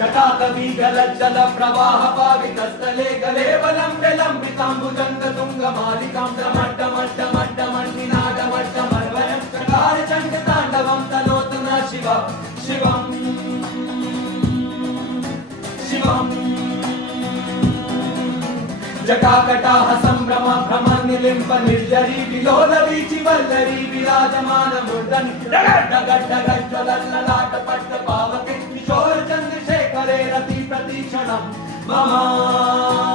जटाकवी गलज्जल प्रवाह पावितस्थले गलेवलं विलम्बिताम्बुजङ्ग तुङ्गमालिकां क्रमट्टमट्टमट्टमन्निनादमट्टमर्वयं चकार चण्डताण्डवं तनोतु न शिवम् जटाकटाह संभ्रम भ्रम निलिम्ब निर्जरी विलोल वीचि वल्लरी विराजमान मूर्धनि डगड्डगज्ज्वलल्ललाट पट्ट पावके किशोर चन्द्रशेखरे रति प्रतीक्षणम् मम